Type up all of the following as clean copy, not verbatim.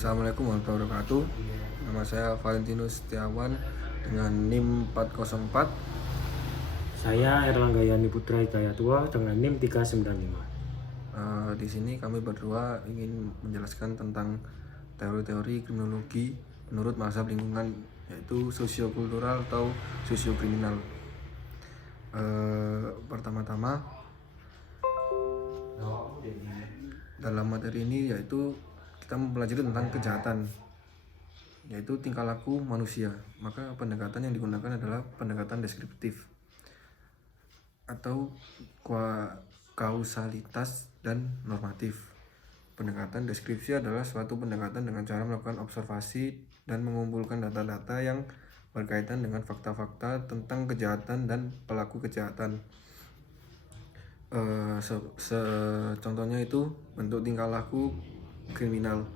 Assalamualaikum warahmatullahi wabarakatuh. Nama saya Valentinus Setiawan dengan NIM 404. Saya Erlangga Yani Putra Hidayatullah dengan NIM 395. Di sini kami berdua ingin menjelaskan tentang teori-teori kriminologi menurut mazhab lingkungan, yaitu sosiokultural atau sosiokriminal. Pertama-tama, dalam materi ini yaitu kita mempelajari tentang kejahatan, yaitu tingkah laku manusia. Maka pendekatan yang digunakan adalah pendekatan deskriptif atau kausalitas dan normatif. Pendekatan deskripsi adalah suatu pendekatan dengan cara melakukan observasi dan mengumpulkan data-data yang berkaitan dengan fakta-fakta tentang kejahatan dan pelaku kejahatan. Contohnya itu bentuk tingkah laku kriminal,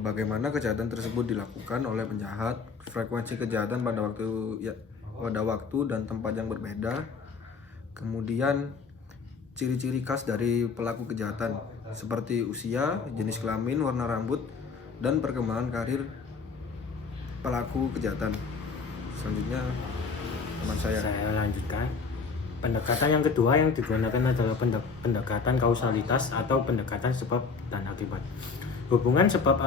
bagaimana kejahatan tersebut dilakukan oleh penjahat, frekuensi kejahatan pada waktu dan tempat yang berbeda, kemudian ciri-ciri khas dari pelaku kejahatan seperti usia, jenis kelamin, warna rambut, dan perkembangan karir pelaku kejahatan. Selanjutnya teman saya lanjutkan. Pendekatan yang kedua yang digunakan adalah pendekatan kausalitas atau pendekatan sebab dan akibat. Hubungan sebab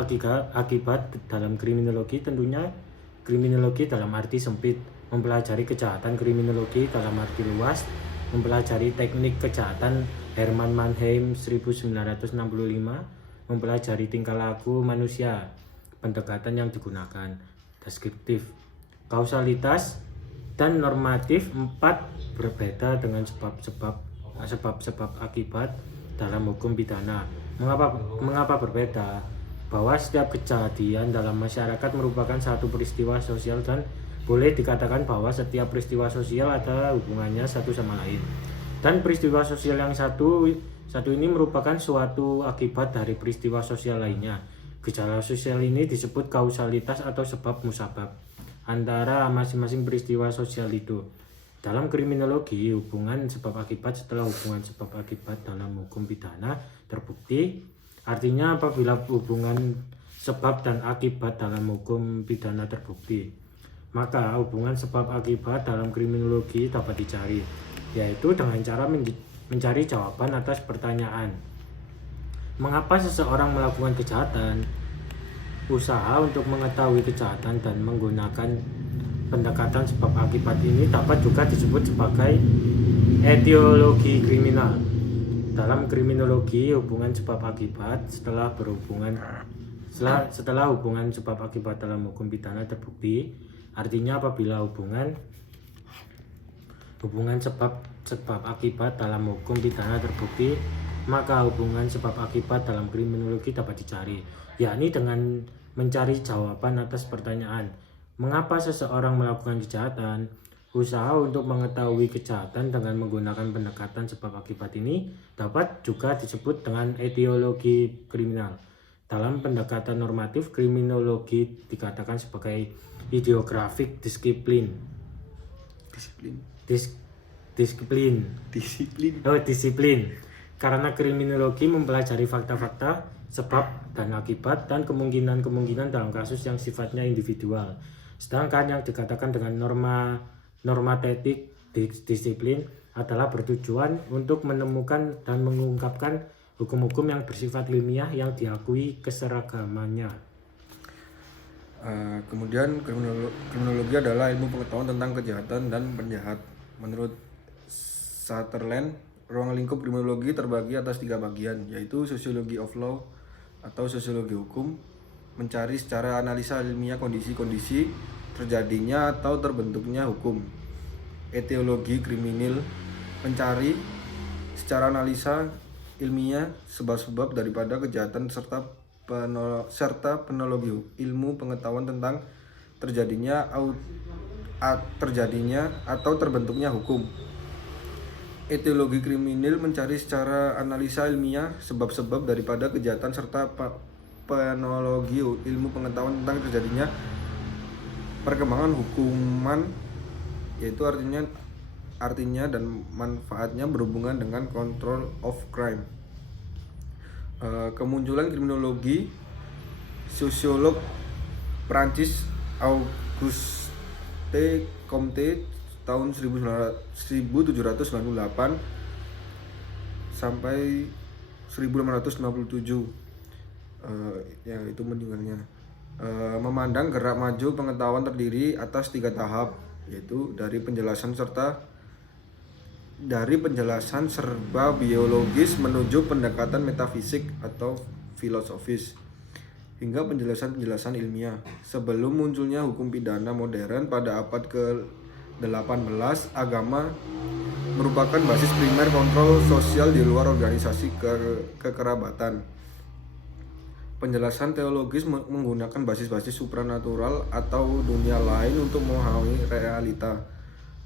akibat dalam kriminologi tentunya kriminologi dalam arti sempit, mempelajari kejahatan kriminologi dalam arti luas, mempelajari teknik kejahatan Herman Mannheim 1965, mempelajari tingkah laku manusia. Pendekatan yang digunakan deskriptif, kausalitas, dan normatif. 4 berbeda dengan sebab akibat dalam hukum pidana. Mengapa berbeda? Bahwa setiap kejadian dalam masyarakat merupakan satu peristiwa sosial dan boleh dikatakan bahwa setiap peristiwa sosial ada hubungannya satu sama lain. Dan peristiwa sosial yang satu ini merupakan suatu akibat dari peristiwa sosial lainnya. Gejala sosial ini disebut kausalitas atau sebab musabab antara masing-masing peristiwa sosial itu. Dalam kriminologi, hubungan sebab akibat setelah hubungan sebab akibat dalam hukum pidana terbukti. Artinya apabila hubungan sebab dan akibat dalam hukum pidana terbukti, maka hubungan sebab akibat dalam kriminologi dapat dicari, yaitu dengan cara mencari jawaban atas pertanyaan: mengapa seseorang melakukan kejahatan? Usaha untuk mengetahui kejahatan dan menggunakan pendekatan sebab akibat ini dapat juga disebut sebagai etiologi kriminal. Dalam kriminologi, hubungan sebab akibat setelah hubungan sebab akibat dalam hukum pidana terbukti. Artinya apabila hubungan sebab akibat dalam hukum pidana terbukti, maka hubungan sebab akibat dalam kriminologi dapat dicari, yakni dengan mencari jawaban atas pertanyaan: mengapa seseorang melakukan kejahatan? Usaha untuk mengetahui kejahatan dengan menggunakan pendekatan sebab akibat ini dapat juga disebut dengan etiologi kriminal. Dalam pendekatan normatif, kriminologi dikatakan sebagai ideografik disiplin. Karena kriminologi mempelajari fakta-fakta, sebab dan akibat, dan kemungkinan-kemungkinan dalam kasus yang sifatnya individual. Sedangkan yang dikatakan dengan normatetik disiplin adalah bertujuan untuk menemukan dan mengungkapkan hukum-hukum yang bersifat ilmiah yang diakui keseragamannya. Kemudian kriminologi adalah ilmu pengetahuan tentang kejahatan dan penjahat. Menurut Sutherland, ruang lingkup kriminologi terbagi atas 3 bagian, yaitu sosiologi of law atau sosiologi hukum, mencari secara analisa ilmiah kondisi-kondisi terjadinya atau terbentuknya hukum. Etiologi kriminal, mencari secara analisa ilmiah sebab-sebab daripada kejahatan serta penologi, ilmu pengetahuan tentang terjadinya atau terbentuknya hukum. Etiologi kriminal mencari secara analisa ilmiah sebab-sebab daripada kejahatan serta penologi, ilmu pengetahuan tentang terjadinya perkembangan hukuman, yaitu artinya dan manfaatnya berhubungan dengan control of crime. Kemunculan kriminologi sosiolog Prancis Auguste Comte tahun 1798 sampai 1857, yang itu meninggalnya. Memandang gerak maju pengetahuan terdiri atas 3 tahap, yaitu dari penjelasan serba biologis menuju pendekatan metafisik atau filosofis hingga penjelasan ilmiah. Sebelum munculnya hukum pidana modern pada abad ke-18, agama merupakan basis primer kontrol sosial di luar organisasi kekerabatan. Penjelasan teologis menggunakan basis-basis supranatural atau dunia lain untuk memahami realita.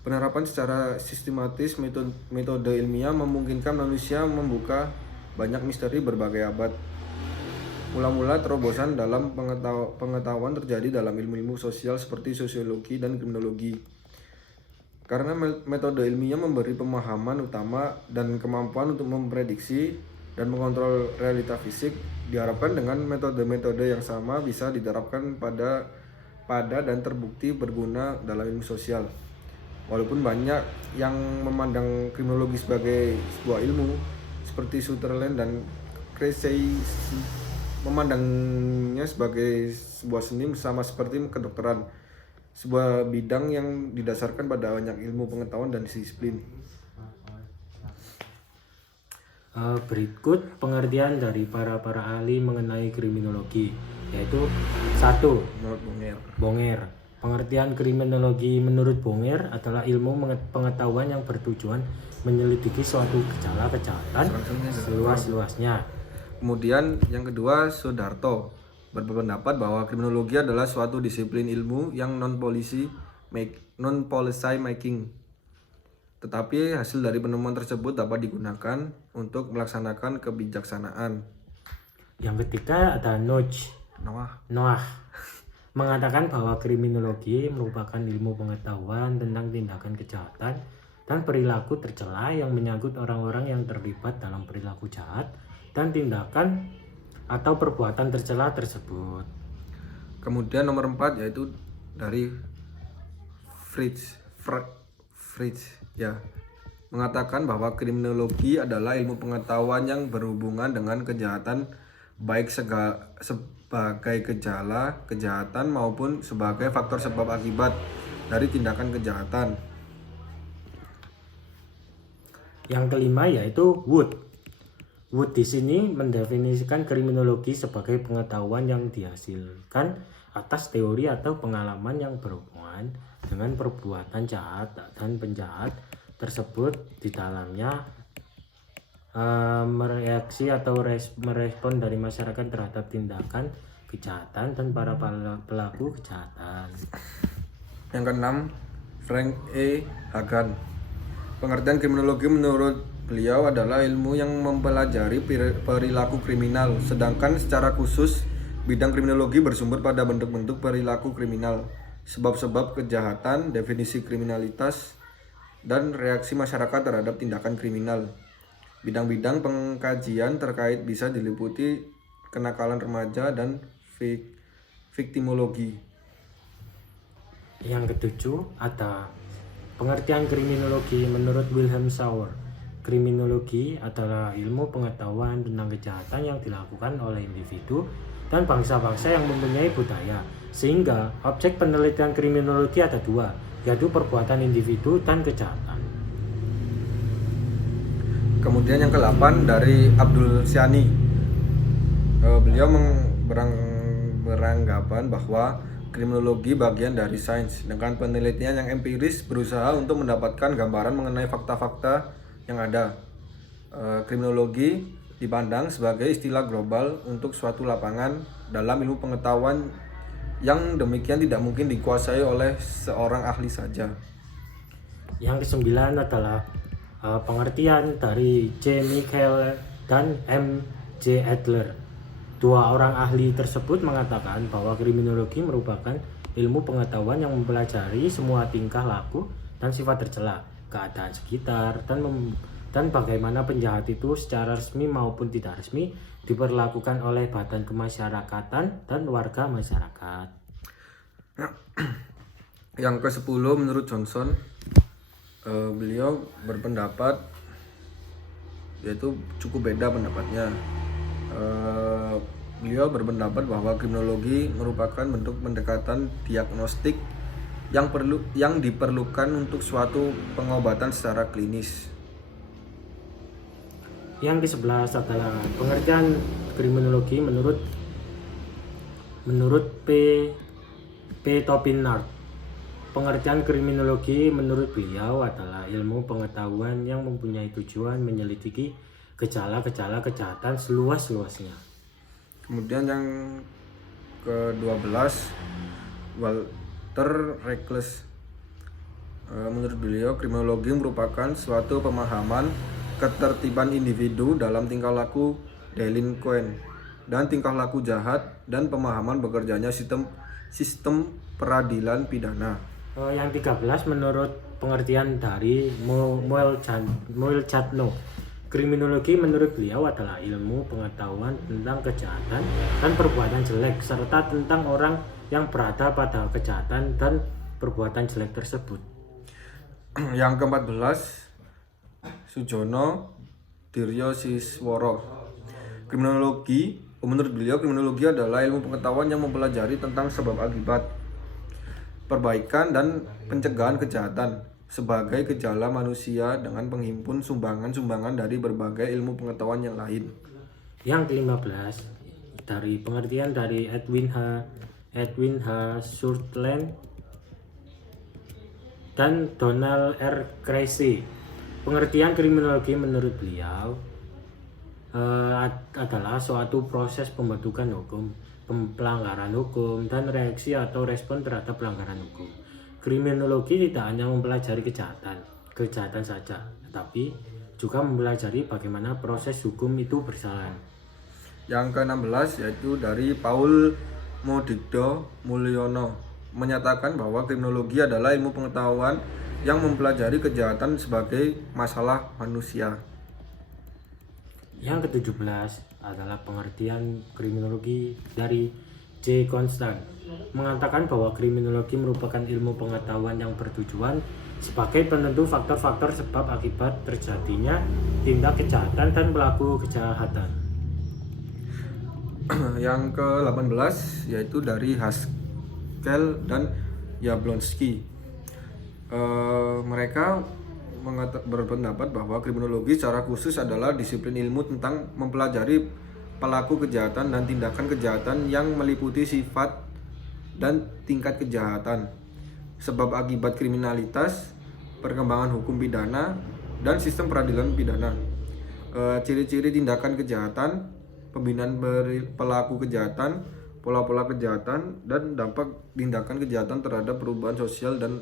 Penerapan secara sistematis metode ilmiah memungkinkan manusia membuka banyak misteri berbagai abad. Mula-mula terobosan dalam pengetahuan terjadi dalam ilmu-ilmu sosial seperti sosiologi dan kriminologi. Karena metode ilmiah memberi pemahaman utama dan kemampuan untuk memprediksi dan mengontrol realita fisik, diharapkan dengan metode-metode yang sama bisa diterapkan pada dan terbukti berguna dalam ilmu sosial. Walaupun banyak yang memandang kriminologi sebagai sebuah ilmu, seperti Sutherland dan Cressey memandangnya sebagai sebuah seni sama seperti kedokteran, sebuah bidang yang didasarkan pada banyak ilmu pengetahuan dan disiplin. Berikut pengertian dari para ahli mengenai kriminologi, yaitu 1. Menurut Bonger. Pengertian kriminologi menurut Bonger adalah ilmu pengetahuan yang bertujuan menyelidiki suatu gejala kejahatan seluas-luasnya. Kemudian yang kedua, Sudarto berpendapat bahwa kriminologi adalah suatu disiplin ilmu yang non-policy making, tetapi hasil dari penemuan tersebut dapat digunakan untuk melaksanakan kebijaksanaan. Yang ketiga ada Noah mengatakan bahwa kriminologi merupakan ilmu pengetahuan tentang tindakan kejahatan dan perilaku tercela yang menyangkut orang-orang yang terlibat dalam perilaku jahat dan tindakan atau perbuatan tercela tersebut. Kemudian nomor 4 yaitu dari Fritz mengatakan bahwa kriminologi adalah ilmu pengetahuan yang berhubungan dengan kejahatan, baik sebagai gejala kejahatan maupun sebagai faktor sebab akibat dari tindakan kejahatan. Yang kelima yaitu Wood di sini mendefinisikan kriminologi sebagai pengetahuan yang dihasilkan atas teori atau pengalaman yang berhubungan dengan perbuatan jahat dan penjahat tersebut di dalamnya mereaksi atau merespon dari masyarakat terhadap tindakan kejahatan dan para pelaku kejahatan. Yang keenam, Frank E. Hagan. Pengertian kriminologi menurut beliau adalah ilmu yang mempelajari perilaku kriminal, sedangkan secara khusus bidang kriminologi bersumber pada bentuk-bentuk perilaku kriminal, sebab-sebab kejahatan, definisi kriminalitas, dan reaksi masyarakat terhadap tindakan kriminal. Bidang-bidang pengkajian terkait bisa diliputi kenakalan remaja dan viktimologi. Yang ketujuh ada pengertian kriminologi menurut Wilhelm Sauer. Kriminologi adalah ilmu pengetahuan tentang kejahatan yang dilakukan oleh individu dan bangsa-bangsa yang mempunyai budaya, sehingga objek penelitian kriminologi ada 2, yaitu perbuatan individu dan kejahatan. Kemudian yang ke-8 dari Abdul Syani. Beliau beranggapan bahwa kriminologi bagian dari sains dengan penelitian yang empiris berusaha untuk mendapatkan gambaran mengenai fakta-fakta yang ada. Kriminologi dipandang sebagai istilah global untuk suatu lapangan dalam ilmu pengetahuan yang demikian tidak mungkin dikuasai oleh seorang ahli saja. Yang ke-9 adalah pengertian dari J. Michael dan M. J. Adler. 2 orang ahli tersebut mengatakan bahwa kriminologi merupakan ilmu pengetahuan yang mempelajari semua tingkah laku dan sifat tercela, keadaan sekitar, dan dan bagaimana penjahat itu secara resmi maupun tidak resmi diperlakukan oleh badan kemasyarakatan dan warga masyarakat. Yang ke-10 menurut Johnson, beliau berpendapat, yaitu cukup beda pendapatnya. Beliau berpendapat bahwa kriminologi merupakan bentuk pendekatan diagnostik yang diperlukan untuk suatu pengobatan secara klinis. Yang ke-11 adalah pengertian kriminologi menurut P. Topinard. Pengertian kriminologi menurut beliau adalah ilmu pengetahuan yang mempunyai tujuan menyelidiki gejala-gejala kejahatan seluas-luasnya. Kemudian yang ke-12, Walter Reckless. Menurut beliau, kriminologi merupakan suatu pemahaman ketertiban individu dalam tingkah laku delinquen dan tingkah laku jahat, dan pemahaman bekerjanya sistem peradilan pidana. Yang 13 menurut pengertian dari Moelchatno, kriminologi menurut beliau adalah ilmu pengetahuan tentang kejahatan dan perbuatan jelek serta tentang orang yang berada pada kejahatan dan perbuatan jelek tersebut. Yang ke-14, Sujono Diryosisworo. Menurut beliau kriminologi adalah ilmu pengetahuan yang mempelajari tentang sebab akibat, perbaikan dan pencegahan kejahatan sebagai gejala manusia dengan penghimpun sumbangan-sumbangan dari berbagai ilmu pengetahuan yang lain. Yang ke-15 dari pengertian dari Edwin H. Sutherland dan Donald R. Creasy. Pengertian kriminologi menurut beliau adalah suatu proses pembentukan hukum, pelanggaran hukum, dan reaksi atau respon terhadap pelanggaran hukum. Kriminologi tidak hanya mempelajari kejahatan saja, tetapi juga mempelajari bagaimana proses hukum itu berjalan. Yang ke-16 yaitu dari Paul Modigdo Mulyono, menyatakan bahwa kriminologi adalah ilmu pengetahuan yang mempelajari kejahatan sebagai masalah manusia. Yang ke-17 adalah pengertian kriminologi dari J. Constant, mengatakan bahwa kriminologi merupakan ilmu pengetahuan yang bertujuan sebagai penentu faktor-faktor sebab akibat terjadinya tindak kejahatan dan pelaku kejahatan. Yang ke-18 yaitu dari Haskell dan Jablonski. Mereka berpendapat bahwa kriminologi secara khusus adalah disiplin ilmu tentang mempelajari pelaku kejahatan dan tindakan kejahatan yang meliputi sifat dan tingkat kejahatan, sebab akibat kriminalitas, perkembangan hukum pidana, dan sistem peradilan pidana, ciri-ciri tindakan kejahatan, pembinaan pelaku kejahatan, pola-pola kejahatan, dan dampak tindakan kejahatan terhadap perubahan sosial dan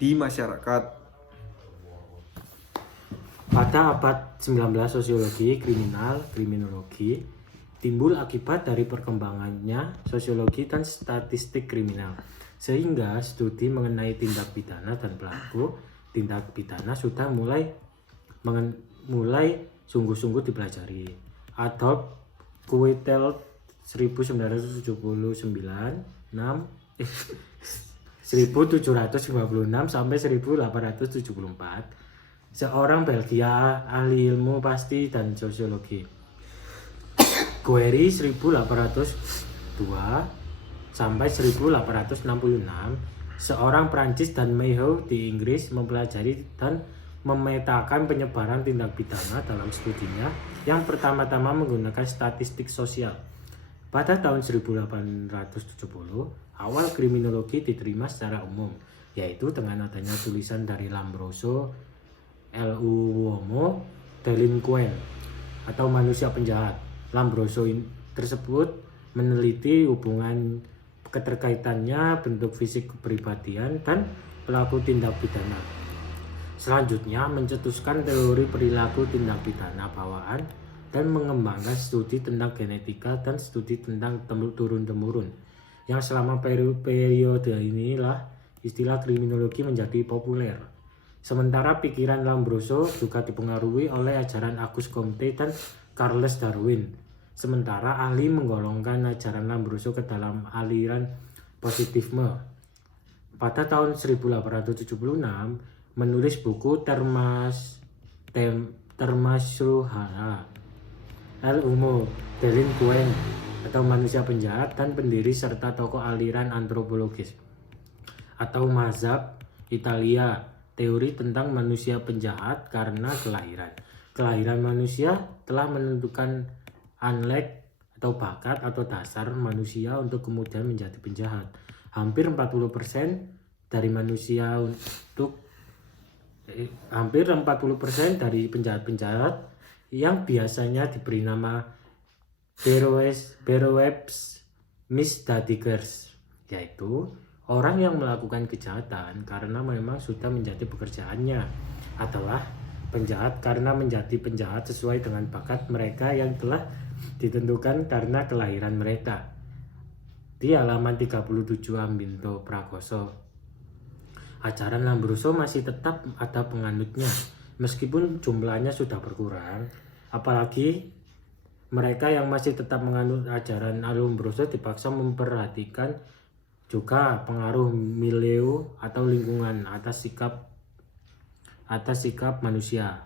di masyarakat. Pada abad 19 sosiologi kriminologi timbul akibat dari perkembangannya sosiologi dan statistik kriminal, sehingga studi mengenai tindak pidana dan pelaku tindak pidana sudah mulai sungguh-sungguh dipelajari. Adolf Quetelet 1756 sampai 1874, seorang Belgia ahli ilmu pasti dan sosiologi. Guéry 1802 sampai 1866, seorang Prancis, dan Mayhew di Inggris mempelajari dan memetakan penyebaran tindak pidana dalam studinya yang pertama-tama menggunakan statistik sosial. Pada tahun 1870, awal kriminologi diterima secara umum, yaitu dengan adanya tulisan dari Lombroso, L'uomo delinquent atau manusia penjahat. Lombroso tersebut meneliti hubungan keterkaitannya bentuk fisik kepribadian dan pelaku tindak pidana. Selanjutnya mencetuskan teori perilaku tindak pidana bawaan dan mengembangkan studi tentang genetika dan studi tentang turun-temurun, yang selama periode inilah istilah kriminologi menjadi populer. Sementara pikiran Lombroso juga dipengaruhi oleh ajaran Auguste Comte dan Charles Darwin. Sementara ahli menggolongkan ajaran Lombroso ke dalam aliran positivisme. Pada tahun 1876 menulis buku Termasruhara El Homo Delinquent atau manusia penjahat dan pendiri serta tokoh aliran antropologis atau mazhab Italia, teori tentang manusia penjahat karena kelahiran. Kelahiran manusia telah menentukan anlek atau bakat atau dasar manusia untuk kemudian menjadi penjahat. Hampir 40% dari manusia hampir 40% dari penjahat-penjahat yang biasanya diberi nama Berowes Misdadigers, yaitu orang yang melakukan kejahatan karena memang sudah menjadi pekerjaannya, adalah penjahat karena menjadi penjahat sesuai dengan bakat mereka yang telah ditentukan karena kelahiran mereka. Di halaman 37 Ambindo Prakoso. Ajaran Lombroso masih tetap ada penganutnya meskipun jumlahnya sudah berkurang, apalagi mereka yang masih tetap menganut ajaran Lombroso dipaksa memperhatikan juga pengaruh milieu atau lingkungan atas sikap manusia.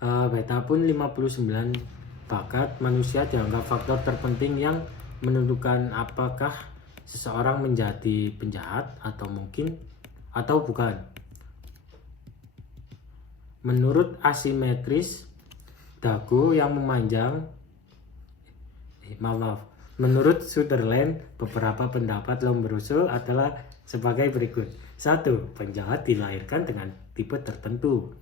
Betapun 59 bakat manusia dianggap faktor terpenting yang menentukan apakah seseorang menjadi penjahat atau bukan. Menurut asimetris dagu yang memanjang, menurut Sutherland, beberapa pendapat Lombroso adalah sebagai berikut. 1. Penjahat dilahirkan dengan tipe tertentu.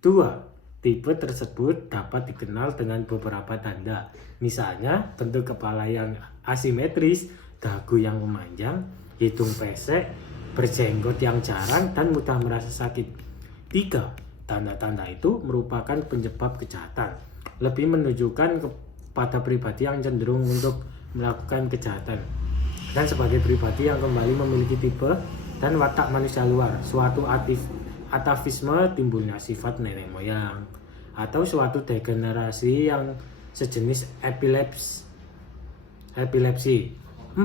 2. Tipe tersebut dapat dikenal dengan beberapa tanda. Misalnya, bentuk kepala yang asimetris, dagu yang memanjang, hidung pesek, berjenggot yang jarang, dan mudah merasa sakit. 3. Tanda-tanda itu merupakan penyebab kejahatan, lebih menunjukkan kepada pribadi yang cenderung untuk melakukan kejahatan, dan sebagai pribadi yang kembali memiliki tipe dan watak manusia luar, suatu atavisme timbulnya sifat nenek moyang, atau suatu degenerasi yang sejenis epilepsi. 4.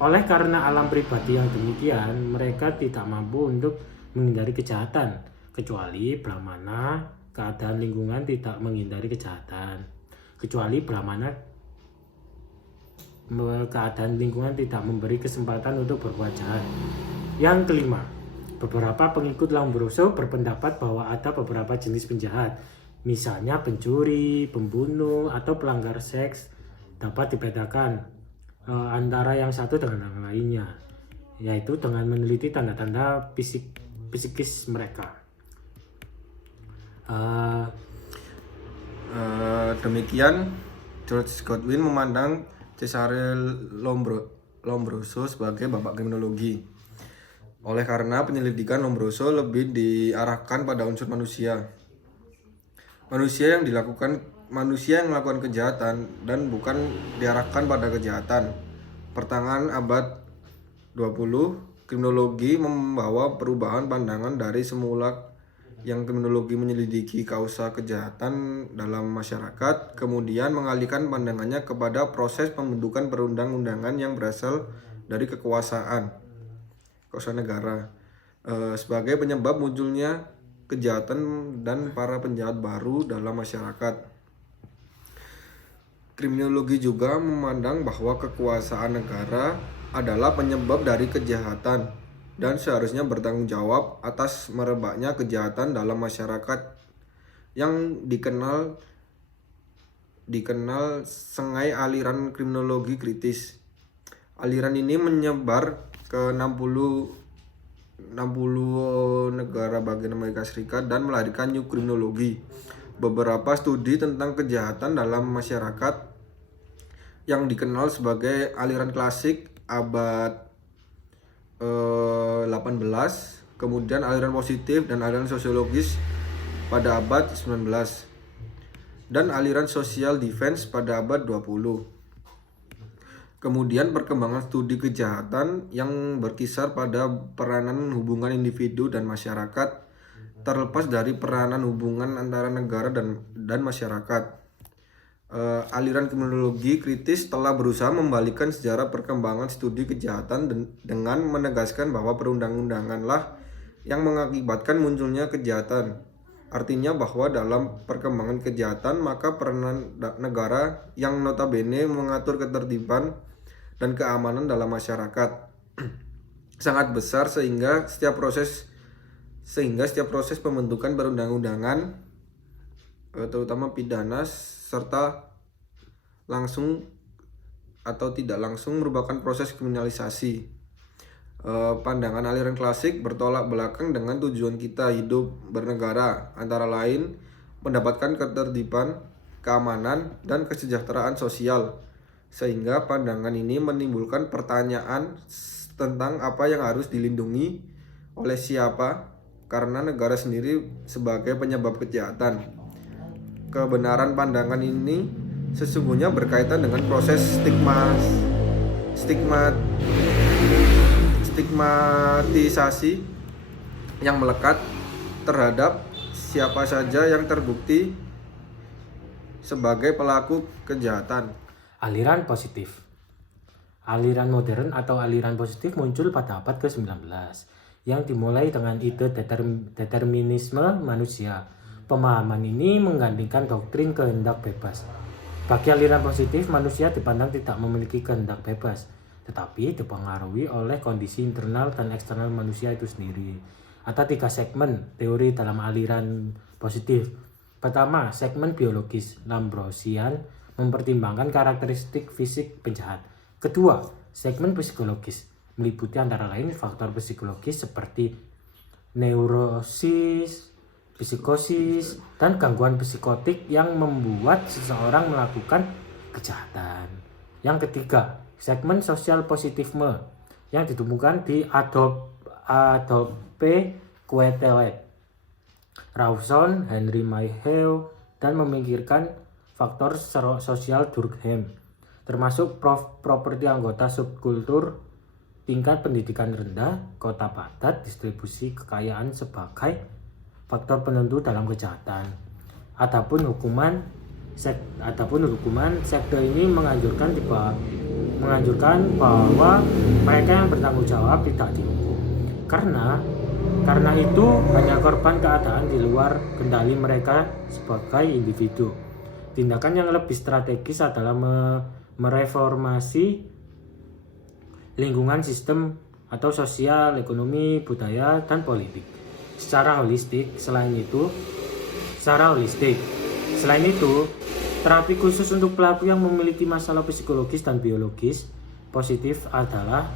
Oleh karena alam pribadi yang demikian, mereka tidak mampu untuk menghindari kejahatan, kecuali Brahmana. Keadaan lingkungan tidak menghindari kejahatan, kecuali Brahmana. Keadaan lingkungan tidak memberi kesempatan untuk berbuat jahat. Yang kelima, beberapa pengikut Lombroso berpendapat bahwa ada beberapa jenis penjahat, misalnya pencuri, pembunuh, atau pelanggar seks, dapat dibedakan antara yang satu dengan yang lainnya, yaitu dengan meneliti tanda-tanda psikis mereka. Demikian George Godwin memandang Cesare Lombroso sebagai bapak kriminologi. Oleh karena penyelidikan Lombroso lebih diarahkan pada unsur manusia yang melakukan kejahatan dan bukan diarahkan pada kejahatan. Pertengahan abad 20, kriminologi membawa perubahan pandangan dari semula yang kriminologi menyelidiki kausa kejahatan dalam masyarakat, kemudian mengalihkan pandangannya kepada proses pembentukan perundang-undangan yang berasal dari kekuasaan negara sebagai penyebab munculnya kejahatan dan para penjahat baru dalam masyarakat. Kriminologi juga memandang bahwa kekuasaan negara adalah penyebab dari kejahatan dan seharusnya bertanggung jawab atas merebaknya kejahatan dalam masyarakat yang dikenal sengai aliran kriminologi kritis. Aliran ini menyebar ke 60 negara bagian Amerika Serikat dan melahirkan New Criminology. Beberapa studi tentang kejahatan dalam masyarakat yang dikenal sebagai aliran klasik abad 18, kemudian aliran positif dan aliran sosiologis pada abad 19, dan aliran social defense pada abad 20. Kemudian perkembangan studi kejahatan yang berkisar pada peranan hubungan individu dan masyarakat, terlepas dari peranan hubungan antara negara dan masyarakat. Aliran kriminologi kritis telah berusaha membalikkan sejarah perkembangan studi kejahatan dengan menegaskan bahwa perundang-undanganlah yang mengakibatkan munculnya kejahatan. Artinya bahwa dalam perkembangan kejahatan maka peranan negara yang notabene mengatur ketertiban dan keamanan dalam masyarakat sangat besar sehingga setiap proses pembentukan perundang-undangan terutama pidana serta langsung atau tidak langsung merupakan proses kriminalisasi. Pandangan aliran klasik bertolak belakang dengan tujuan kita hidup bernegara, antara lain mendapatkan ketertiban, keamanan, dan kesejahteraan sosial. Sehingga pandangan ini menimbulkan pertanyaan tentang apa yang harus dilindungi oleh siapa, karena negara sendiri sebagai penyebab kejahatan. Kebenaran pandangan ini sesungguhnya berkaitan dengan proses stigmatisasi yang melekat terhadap siapa saja yang terbukti sebagai pelaku kejahatan. Aliran positif. Aliran modern atau aliran positif muncul pada abad ke-19 yang dimulai dengan ide determinisme manusia. Pemahaman ini menggantikan doktrin kehendak bebas. Bagi aliran positif, manusia dipandang tidak memiliki kehendak bebas, tetapi dipengaruhi oleh kondisi internal dan eksternal manusia itu sendiri. Ada 3 segmen teori dalam aliran positif. Pertama, segmen biologis. Lambrosian mempertimbangkan karakteristik fisik penjahat. Kedua, segmen psikologis, meliputi antara lain faktor psikologis seperti neurosis, psikosis, dan gangguan psikotik yang membuat seseorang melakukan kejahatan. Yang ketiga, segmen sosial positifme yang ditemukan di Adolphe Quetelet, Rawson, Henry Mayhew, dan memikirkan faktor sosial Durkheim, termasuk properti anggota subkultur, tingkat pendidikan rendah, kota padat, distribusi kekayaan sebagai faktor penentu dalam kejahatan. Adapun hukuman sekte ini menganjurkan bahwa mereka yang bertanggung jawab tidak dihukum. Karena itu hanya korban keadaan di luar kendali mereka sebagai individu. Tindakan yang lebih strategis adalah mereformasi lingkungan sistem atau sosial, ekonomi, budaya, dan politik secara holistik. Selain itu, terapi khusus untuk pelaku yang memiliki masalah psikologis dan biologis positif adalah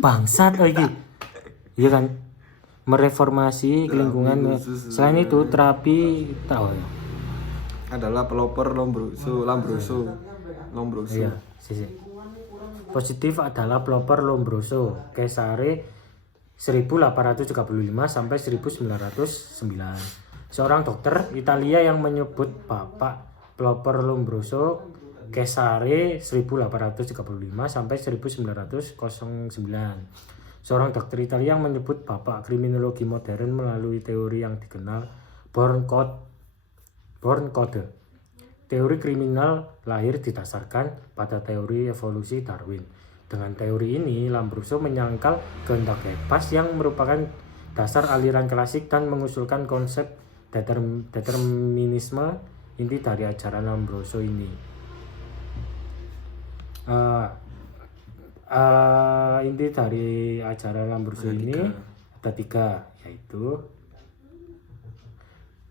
bangsat lagi, iya kan, mereformasi lingkungan. Selain itu, terapi adalah pelopor Lombroso. Iya, positif adalah pelopor Lombroso, Cesare 1835 sampai 1909. Seorang dokter Italia yang menyebut Bapak pelopor Lombroso Cesare 1835 sampai 1909. Seorang dokter Italia yang menyebut bapak kriminologi modern melalui teori yang dikenal Born Code. Teori kriminal lahir didasarkan pada teori evolusi Darwin. Dengan teori ini, Lombroso menyangkal kehendak bebas yang merupakan dasar aliran klasik dan mengusulkan konsep determinisme inti dari ajaran Lombroso ini. Inti dari ajaran Lombroso ini ada 3, yaitu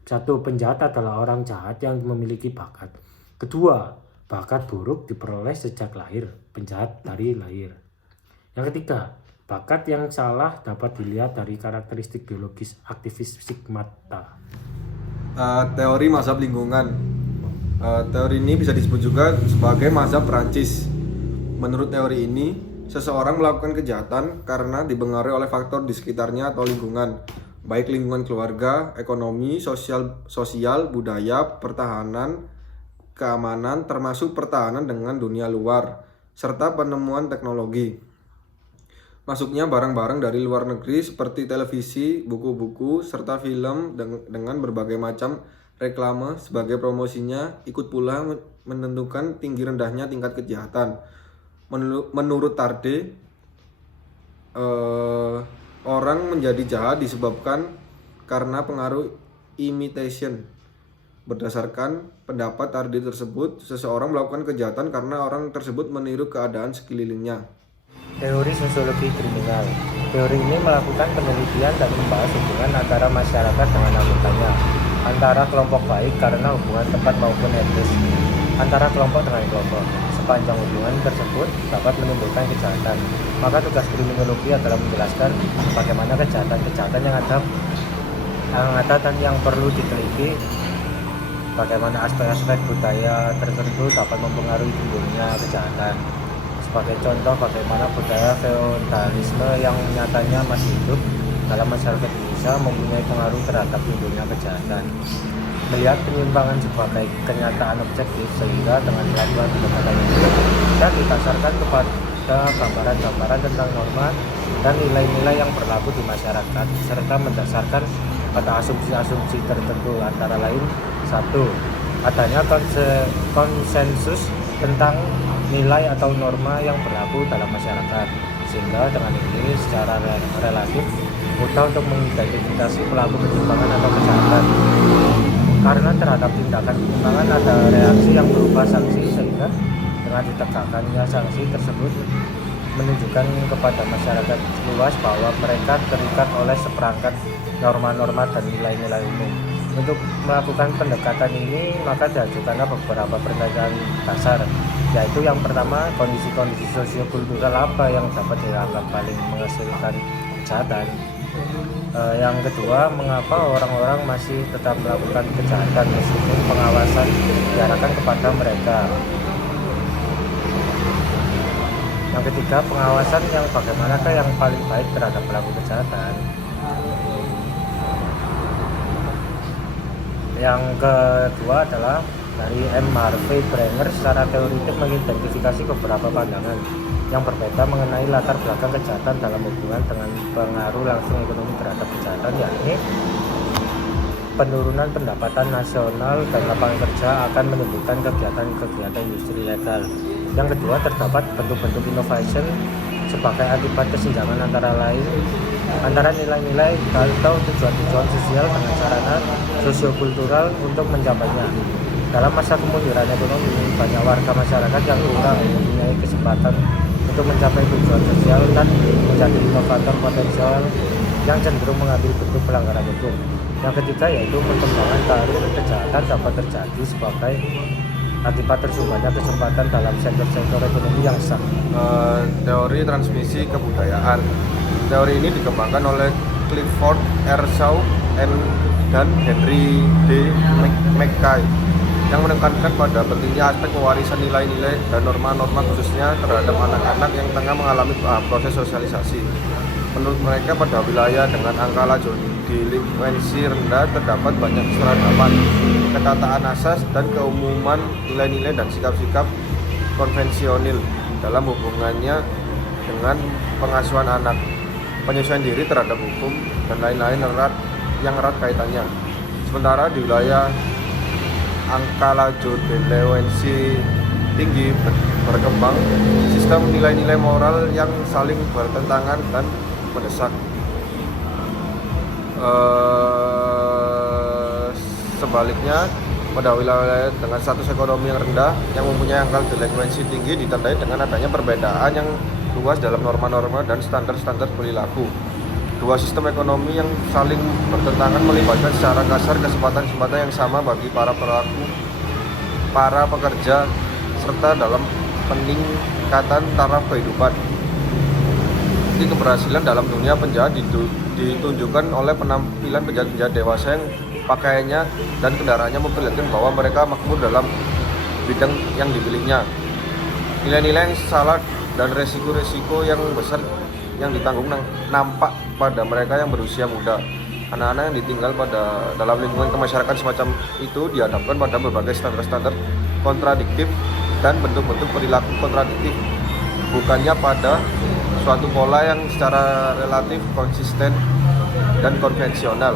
1. Penjahat adalah orang jahat yang memiliki bakat. 2. Bakat buruk diperoleh sejak lahir, penjahat dari lahir. Yang 3. Bakat yang salah dapat dilihat dari karakteristik biologis aktivis psikmata. Teori mazhab lingkungan. Teori ini bisa disebut juga sebagai mazhab Prancis. Menurut teori ini, Seseorang melakukan kejahatan karena dipengaruhi oleh faktor di sekitarnya atau lingkungan, baik lingkungan keluarga, ekonomi, sosial, budaya, pertahanan, keamanan, termasuk pertahanan dengan dunia luar, serta penemuan teknologi. Masuknya barang-barang dari luar negeri seperti televisi, buku-buku, serta film dengan berbagai macam reklame sebagai promosinya ikut pula menentukan tinggi rendahnya tingkat kejahatan. Menurut Tarde, orang menjadi jahat disebabkan karena pengaruh imitation. Berdasarkan pendapat Tarde tersebut, seseorang melakukan kejahatan karena orang tersebut meniru keadaan sekelilingnya. Teori sosiologi kriminal. Teori ini melakukan penelitian dan membahas hubungan antara masyarakat dengan anggotanya, antara kelompok baik karena hubungan tempat maupun etnis, antara kelompok dengan kelompok. Sepanjang hubungan tersebut dapat menimbulkan kejahatan. Maka tugas kriminologi adalah menjelaskan bagaimana kejahatan-kejahatan yang ada dan yang perlu diteliti, bagaimana aspek-aspek budaya tertentu dapat mempengaruhi timbulnya kejahatan. Sebagai contoh, bagaimana budaya feodalisme yang nyatanya masih hidup dalam masyarakat Indonesia mempunyai pengaruh terhadap timbulnya kejahatan. Melihat penyimpangan sebagai kenyataan objektif, sehingga dengan melakukan pendekatan ini dan didasarkan kepada gambaran-gambaran tentang norma dan nilai-nilai yang berlaku di masyarakat, serta mendasarkan pada asumsi-asumsi tertentu, antara lain: 1. Adanya konsensus tentang nilai atau norma yang berlaku dalam masyarakat, sehingga dengan ini secara relatif mudah untuk mengidentifikasi pelaku penyimpangan atau kejahatan. Karena terhadap tindakan penyimpangan ada reaksi yang berupa sanksi, sehingga dengan ditegakkannya sanksi tersebut menunjukkan kepada masyarakat luas bahwa mereka terikat oleh seperangkat norma-norma dan nilai-nilai umum. Untuk melakukan pendekatan ini, maka diajukanlah beberapa pertanyaan dasar, yaitu yang pertama, kondisi-kondisi sosiokultural apa yang dapat dianggap paling menghasilkan kejahatan. Yang kedua, mengapa orang-orang masih tetap melakukan kejahatan meskipun pengawasan diarahkan kepada mereka. Yang ketiga, pengawasan yang bagaimanakah yang paling baik terhadap pelaku kejahatan. Yang kedua adalah dari M. Harvey Brenner secara teoritik mengidentifikasi beberapa pandangan yang berbeda mengenai latar belakang kejahatan dalam hubungan dengan pengaruh langsung ekonomi terhadap kejahatan, yakni penurunan pendapatan nasional dan lapangan kerja akan menimbulkan kegiatan-kegiatan industri ilegal. Yang kedua, terdapat bentuk-bentuk innovation sebagai akibat kesenjangan antara nilai-nilai atau tujuan-tujuan sosial dengan sarana sosiokultural untuk mencapainya. Dalam masa kemunduran ekonomi, banyak warga masyarakat yang kurang mempunyai kesempatan untuk mencapai tujuan sosial dan menjadi inovator potensial yang cenderung mengambil bentuk pelanggaran hukum. Yang ketiga, yaitu perkembangan karir kejahatan dapat terjadi sebagai akibat tersumbatnya kesempatan dalam sektor-sektor ekonomi yang sah. Teori transmisi kebudayaan. Teori ini dikembangkan oleh Clifford R. Shaw dan Henry D. McKay yang menekankan pada pentingnya aspek pewarisan nilai-nilai dan norma-norma khususnya terhadap anak-anak yang tengah mengalami proses sosialisasi. Menurut mereka, pada wilayah dengan angka laju delinkuensi rendah terdapat banyak keseragaman, ketataan asas, dan keumuman nilai-nilai dan sikap-sikap konvensional dalam hubungannya dengan pengasuhan anak, penyesuaian diri terhadap hukum, dan lain-lain yang erat kaitannya. Sementara di wilayah angka laju delinkuensi tinggi berkembang sistem nilai-nilai moral yang saling bertentangan dan mendesak. Sebaliknya, pada wilayah dengan status ekonomi yang rendah yang mempunyai angka delinkuensi tinggi ditandai dengan adanya perbedaan yang luas dalam norma-norma dan standar-standar perilaku. Dua sistem ekonomi yang saling bertentangan melibatkan secara kasar kesempatan-kesempatan yang sama bagi para pekerja, serta dalam peningkatan taraf kehidupan. Ini keberhasilan dalam dunia penjahat ditunjukkan oleh penampilan penjahat-penjahat dewasa yang pakaiannya dan kendaraannya memperlihatkan bahwa mereka makmur dalam bidang yang dipilihnya. Nilai-nilai yang salah dan resiko-resiko yang besar yang ditanggung nampak pada mereka yang berusia muda. Anak-anak yang ditinggal pada dalam lingkungan kemasyarakatan semacam itu dihadapkan pada berbagai standar-standar kontradiktif dan bentuk-bentuk perilaku kontradiktif, bukannya pada suatu pola yang secara relatif konsisten dan konvensional.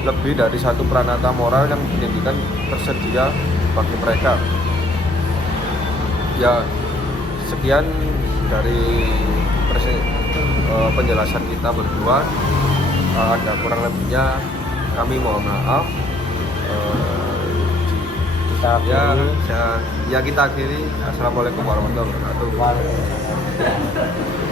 Lebih dari satu pranata moral yang pendidikan tersedia bagi mereka. Ya, sekian dari penjelasan kita berdua. Ada kurang lebihnya kami mohon maaf. Kita Ya kita akhiri. Assalamualaikum warahmatullahi wabarakatuh. akhiri.